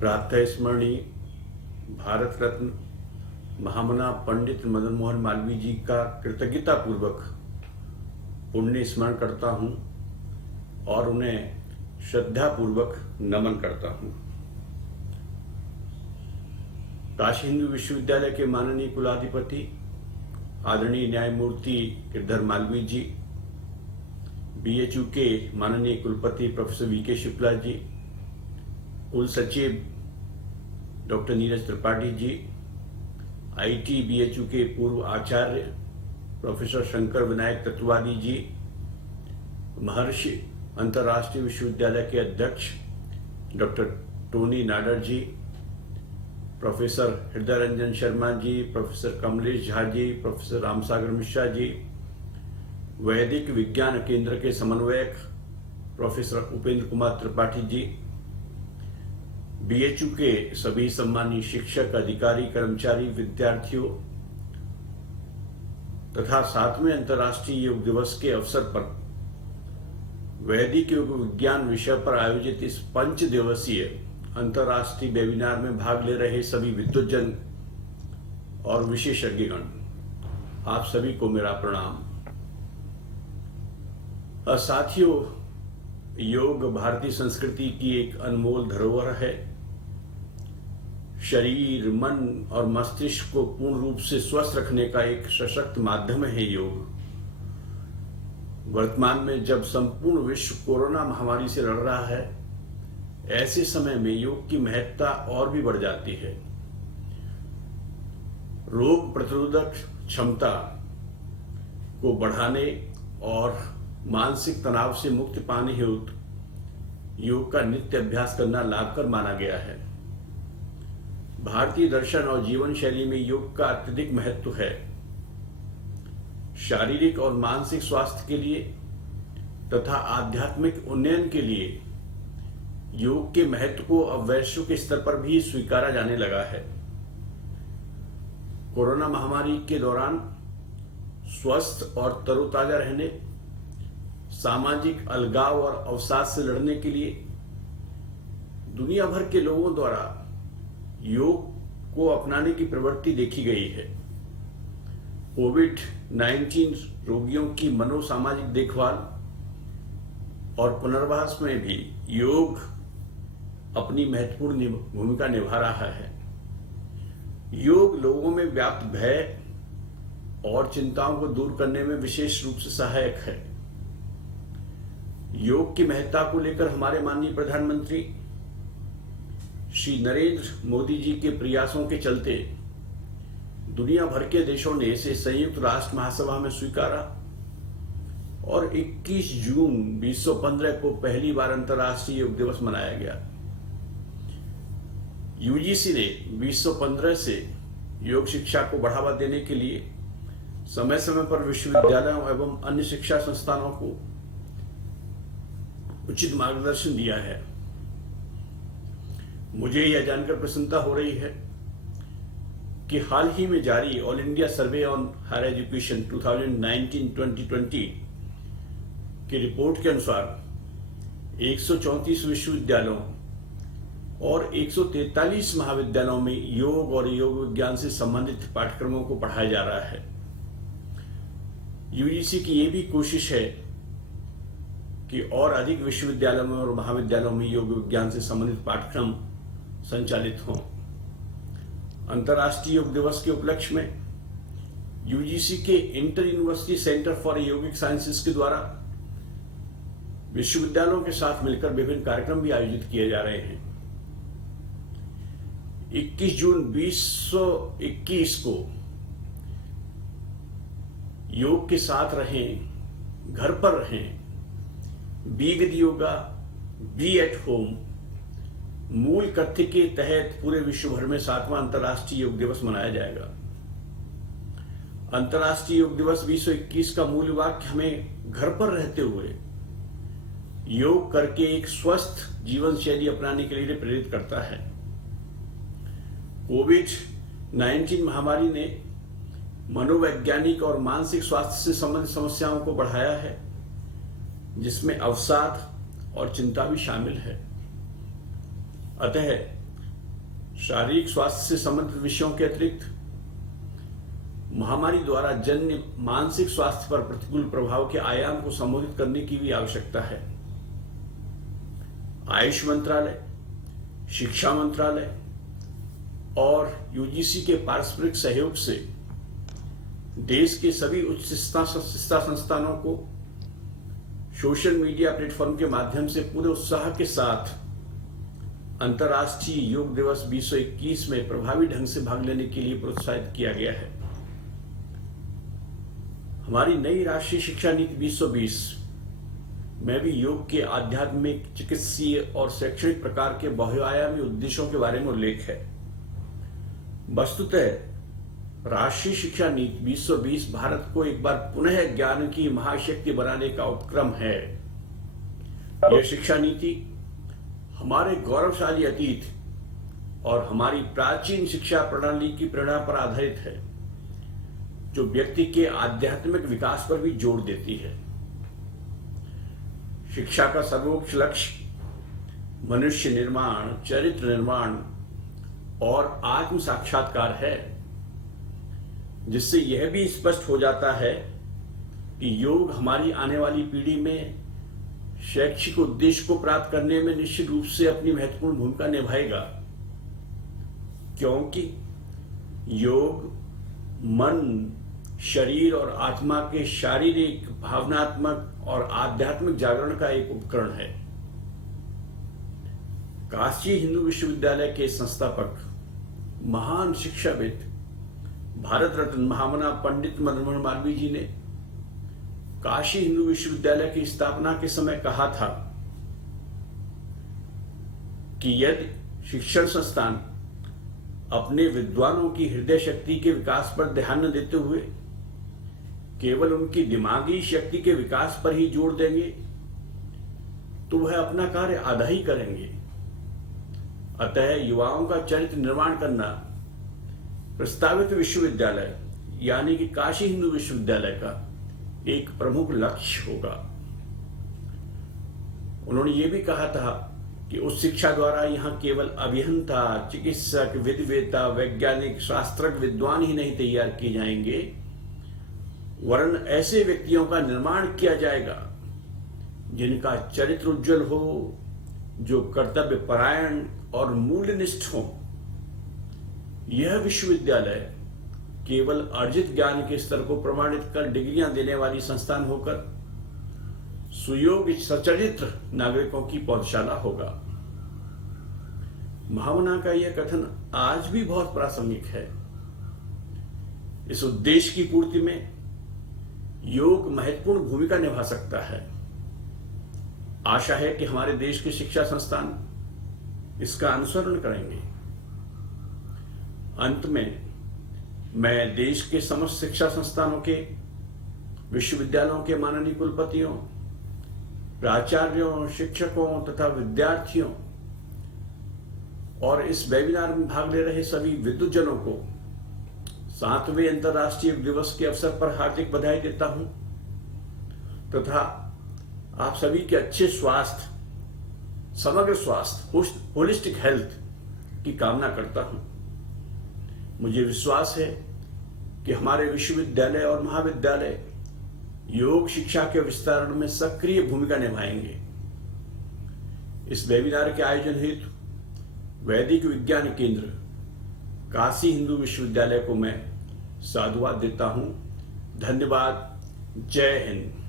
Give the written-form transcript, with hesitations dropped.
प्रातः स्मरणीय भारत रत्न महामना पंडित मदन मोहन मालवीय जी का कृतज्ञता पूर्वक पुण्य स्मरण करता हूं और उन्हें श्रद्धा पूर्वक नमन करता हूं। काशी हिंदू विश्वविद्यालय के माननीय कुलाधिपति आदरणीय न्यायमूर्ति गिरधर मालवीय जी, बीएचयू के माननीय कुलपति प्रोफेसर वीके शुक्ला जी, कुल सचिव doctor Neeraj Tripathi ji, IT BHU के पूर्व आचार्य प्रोफेसर शंकर विनायक तत्वादी जी, महर्षि अंतर्राष्ट्रीय विश्वविद्यालय के अध्यक्ष doctor Tony Nader ji, professor Hriday Ranjan Sharma ji, professor Kamlesh Jha ji, professor Ramsagar Mishra ji, वैदिक विज्ञान केंद्र के समन्वयक प्रोफेसर उपेंद्र कुमार त्रिपाठी जी, बीएचयू के सभी सम्मानित शिक्षक, अधिकारी, कर्मचारी, विद्यार्थियों तथा 7वें अंतर्राष्ट्रीय योग दिवस के अवसर पर वैदिक योग विज्ञान विषय पर आयोजित इस 5 दिवसीय अंतर्राष्ट्रीय वेबिनार में भाग ले रहे सभी विद्वज्जन और विशेषज्ञगण, आप सभी को मेरा प्रणाम। साथियों, योग भारतीय संस्कृति की एक अनमोल धरोहर है। शरीर, मन और मस्तिष्क को पूर्ण रूप से स्वस्थ रखने का एक सशक्त माध्यम है योग। वर्तमान में जब संपूर्ण विश्व कोरोना महामारी से लड़ रहा है, ऐसे समय में योग की महत्ता और भी बढ़ जाती है। रोग प्रतिरोधक क्षमता को बढ़ाने और मानसिक तनाव से मुक्ति पाने हेतु योग का नित्य अभ्यास करना लाभकर माना गया है। भारतीय दर्शन और जीवन शैली में योग का अत्यधिक महत्व है। शारीरिक और मानसिक स्वास्थ्य के लिए तथा आध्यात्मिक उन्नयन के लिए योग के महत्व को अब वैश्विक स्तर पर भी स्वीकारा जाने लगा है। कोरोना महामारी के दौरान स्वस्थ और तरोताजा रहने, सामाजिक अलगाव और अवसाद से लड़ने के लिए दुनिया भर के लोगों द्वारा योग को अपनाने की प्रवृत्ति देखी गई है। कोविड-19 रोगियों की मनोसामाजिक देखभाल और पुनर्वास में भी योग अपनी महत्वपूर्ण भूमिका निभा रहा है। योग लोगों में व्याप्त भय और चिंताओं को दूर करने में विशेष रूप से सहायक है। योग की महत्ता को लेकर हमारे माननीय प्रधानमंत्री श्री नरेंद्र मोदी जी के प्रयासों के चलते दुनिया भर के देशों ने इसे संयुक्त राष्ट्र महासभा में स्वीकारा और 21 जून 2015 को पहली बार अंतर्राष्ट्रीय योग दिवस मनाया गया। यूजीसी ने 2015 से योग शिक्षा को बढ़ावा देने के लिए समय समय पर विश्वविद्यालयों एवं अन्य शिक्षा संस्थानों को उचित मार्गदर्शन दिया है। मुझे यह जानकर प्रसन्नता हो रही है कि हाल ही में जारी all India survey on higher education 2019-2020 की रिपोर्ट के अनुसार 134 विश्वविद्यालयों और 143 महाविद्यालयों में योग और योग विज्ञान से संबंधित पाठ्यक्रमों को पढ़ाया जा रहा है। यूजीसी की यह भी कोशिश है कि और अधिक विश्वविद्यालयों में और महाविद्यालयों में योग विज्ञान से संबंधित पाठ्यक्रम संचालित हों। अंतर्राष्ट्रीय योग दिवस के उपलक्ष्य में यूजीसी के inter university centre for yogic sciences के द्वारा विश्वविद्यालयों के साथ मिलकर विभिन्न कार्यक्रम भी आयोजित किए जा रहे हैं। 21 जून 2021 को योग के साथ रहें, घर पर रहें, be with yoga, be at home मूल कथ्य के तहत पूरे विश्व भर में 7वां अंतर्राष्ट्रीय योग दिवस मनाया जाएगा। अंतर्राष्ट्रीय योग दिवस 2021 का मूल वाक्य हमें घर पर रहते हुए योग करके एक स्वस्थ जीवन शैली अपनाने के लिए प्रेरित करता है। कोविड-19 महामारी ने मनोवैज्ञानिक और मानसिक स्वास्थ्य से संबंधित समस्याओं को बढ़ाया है, जिसमें अवसाद और चिंता भी शामिल है। अतः शारीरिक स्वास्थ्य से संबंधित विषयों के अतिरिक्त महामारी द्वारा जन्य मानसिक स्वास्थ्य पर प्रतिकूल प्रभाव के आयाम को संबोधित करने की भी आवश्यकता है। आयुष मंत्रालय, शिक्षा मंत्रालय और यूजीसी के पारस्परिक सहयोग से देश के सभी उच्च शिक्षा संस्थानों को सोशल मीडिया प्लेटफॉर्म के माध्यम से पूरे उत्साह के साथ अंतर्राष्ट्रीय योग दिवस 2021 में प्रभावी ढंग से भाग लेने के लिए प्रोत्साहित किया गया है। हमारी नई राष्ट्रीय शिक्षा नीति 2020 में भी योग के आध्यात्मिक, चिकित्सीय और शैक्षणिक प्रकार के बहुआयामी उद्देश्यों के बारे में उल्लेख है। वस्तुतः राष्ट्रीय शिक्षा नीति 2020 भारत को एक बार पुनः ज्ञान की महाशक्ति बनाने का उपक्रम है। यह शिक्षा नीति हमारे गौरवशाली अतीत और हमारी प्राचीन शिक्षा प्रणाली की प्रेरणा पर आधारित है, जो व्यक्ति के आध्यात्मिक विकास पर भी जोर देती है। शिक्षा का सर्वोच्च लक्ष्य मनुष्य निर्माण, चरित्र निर्माण और आत्म साक्षात्कार है, जिससे यह भी स्पष्ट हो जाता है कि योग हमारी आने वाली पीढ़ी में शैक्षिक उद्देश्य को प्राप्त करने में निश्चित रूप से अपनी महत्वपूर्ण भूमिका निभाएगा, क्योंकि योग मन, शरीर और आत्मा के शारीरिक, भावनात्मक और आध्यात्मिक जागरण का एक उपकरण है। काशी हिंदू विश्वविद्यालय के संस्थापक, महान शिक्षाविद, भारत रत्न महामना पंडित मदन मोहन मालवीय जी ने काशी हिंदू विश्वविद्यालय की स्थापना के समय कहा था कि यदि शिक्षण संस्थान अपने विद्वानों की हृदय शक्ति के विकास पर ध्यान न देते हुए केवल उनकी दिमागी शक्ति के विकास पर ही जोर देंगे तो वह अपना कार्य आधा ही करेंगे। अतः युवाओं का चरित्र निर्माण करना प्रस्तावित विश्वविद्यालय यानी कि काशी हिंदू विश्वविद्यालय का एक प्रमुख लक्ष्य होगा। उन्होंने ये भी कहा था कि उस शिक्षा द्वारा यहाँ केवल अभियंता, चिकित्सक, विधिवेत्ता, वैज्ञानिक, शास्त्रज्ञ, विद्वान ही नहीं तैयार किए जाएंगे, वरन ऐसे व्यक्तियों का निर्माण किया जाएगा जिनका चरित्र उज्जवल हो, जो कर्तव्य परायण और मूल्यनिष्ठ हो। यह विश्वविद्यालय केवल अर्जित ज्ञान के स्तर को प्रमाणित कर डिग्रियां देने वाली संस्थान होकर सुयोग्य सचरित्र नागरिकों की पौधशाला होगा। महामना का यह कथन आज भी बहुत प्रासंगिक है। इस उद्देश्य की पूर्ति में योग महत्वपूर्ण भूमिका निभा सकता है। आशा है कि हमारे देश के शिक्षा संस्थान इसका अनुसरण करेंगे। अंत में मैं देश के समस्त शिक्षा संस्थानों के, विश्वविद्यालयों के माननीय कुलपतियों, प्राचार्यों, शिक्षकों तथा विद्यार्थियों और इस वेबिनार में भाग ले रहे सभी विद्वज्जनों को 7वें अंतर्राष्ट्रीय योग दिवस के अवसर पर हार्दिक बधाई देता हूं तथा आप सभी के अच्छे स्वास्थ्य, समग्र स्वास्थ्य, होलिस्टिक हेल्थ की कामना करता हूं। मुझे विश्वास है कि हमारे विश्वविद्यालय और महाविद्यालय योग शिक्षा के विस्तारण में सक्रिय भूमिका निभाएंगे। इस वेबिनार के आयोजन हेतु वैदिक विज्ञान केंद्र काशी हिंदू विश्वविद्यालय को मैं साधुवाद देता हूं। धन्यवाद। जय हिंद।